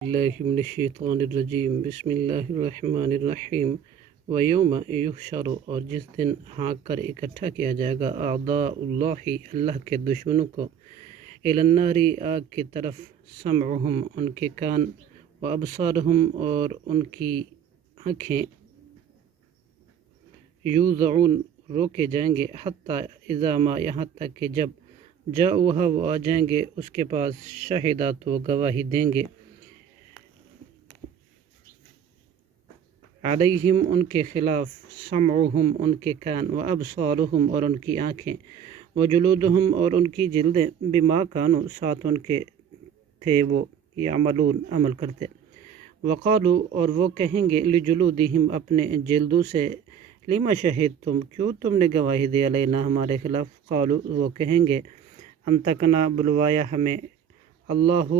اللہ من الشیطان الرجیم بسم اللہ الرحمن الرحیم ویوم یحشر، اور جس دن ہانک کر اکٹھا کیا جائے گا اعداء اللہ، اللہ کے دشمنوں کو، الی النار، آگ کی طرف، سمعہم ان کے کان، و ابصارہم اور ان کی آنکھیں، یوزعون روکے جائیں گے، حتی اذا ما یہاں تک کہ جب جاؤہا وہ آ جائیں گے اس کے پاس، شہیدہ تو گواہی دیں گے، علیہم ان کے خلاف، سمعہم ان کے کان، و ابصارہم اور ان کی آنکھیں، و جلودہم اور ان کی جلدیں، بما کانوا ساتھ ان کے تھے وہ، یعملون عمل کرتے، وقالوا اور وہ کہیں گے، لجلودہم اپنے جلدوں سے، لما شہدتم کیوں تم نے گواہی دی، علینا ہمارے خلاف، قالوا وہ کہیں گے، انطقنا بلوایا ہمیں، اللہ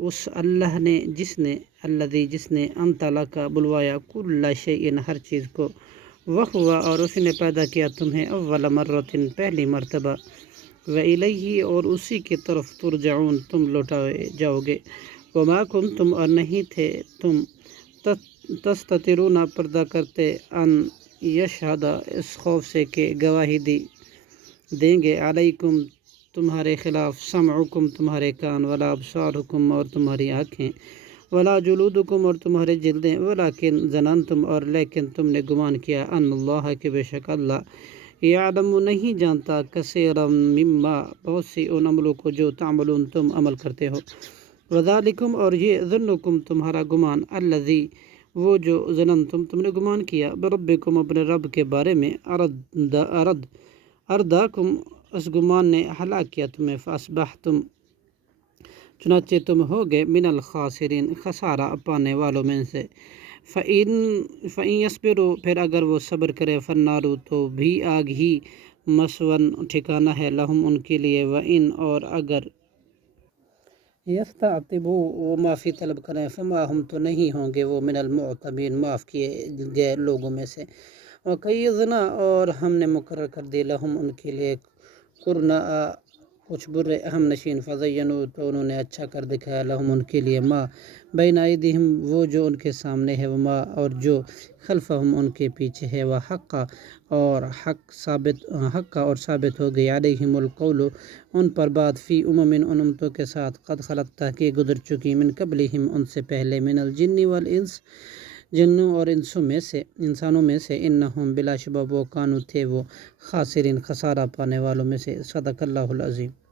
اس اللہ نے جس نے انطلق بلوایا، کل شیء ہر چیز کو، وہوا اور اس نے پیدا کیا تمہیں، اول مرۃ پہلی مرتبہ، والیہ اور اسی کی طرف، ترجعون تم لوٹائے جاؤ گے، وما کنتم اور نہیں تھے تم، تستترون پردہ کرتے، ان یشہد اس خوف سے کہ گواہی دیں گے، علیکم تمہارے خلاف، سمعکم تمہارے کان، ولا ابصارکم اور تمہاری آنکھیں، ولا جلودکم اور تمہارے جلدیں، ولیکن ظننتم اور لیکن تم نے گمان کیا، ان اللہ کہ بے شک اللہ، یعلم نہیں جانتا، کثیرا مما بہت سی ان عملوں کو جو تعملون تم عمل کرتے ہو، وذالکم اور یہ، ظنکم تمہارا گمان، الذی وہ جو، ظننتم تم نے گمان کیا، بربکم اپنے رب کے بارے میں، ارداکم اس گمان نے ہلاک کیا تمہیں، فاصبحتم چنانچہ تم ہو گئے، من الخاسرین خسارہ پانے والوں میں سے، فَإِن يَصْبِرُوا پھر اگر وہ صبر کرے، فَالنَّارُ تو بھی آگ ہی، مَثْوًا ٹھکانہ ہے، لہم ان کے لیے، وَإِن اور اگر یستعتبوا وہ معافی طلب کریں، فما ہم تو نہیں ہوں گے وہ، من المعتبین معاف کیے گئے لوگوں میں سے، وقیضنا اور ہم نے مقرر کر دی، لہم ان کے لیے، قرنا کچھ برے اہم نشین، فزینوا تو انہوں نے اچھا کر دکھایا، لہم ان کے لیے، ما بین ایدیہم وہ جو ان کے سامنے ہے، وما اور جو خلفہم ان کے پیچھے ہے، وحق اور ثابت ہو گئی، علیہم القول ان پر بات، فی ان امتوں کے ساتھ، قد خلت تحقیق گزر چکی، من قبلہم ان سے پہلے، من الجن والانس جنوں اور انسانوں میں سے، انہم بلا شبہ وہ، کانوا تھے وہ، خاسرین خسارہ پانے والوں میں سے، صدق اللہ العظیم۔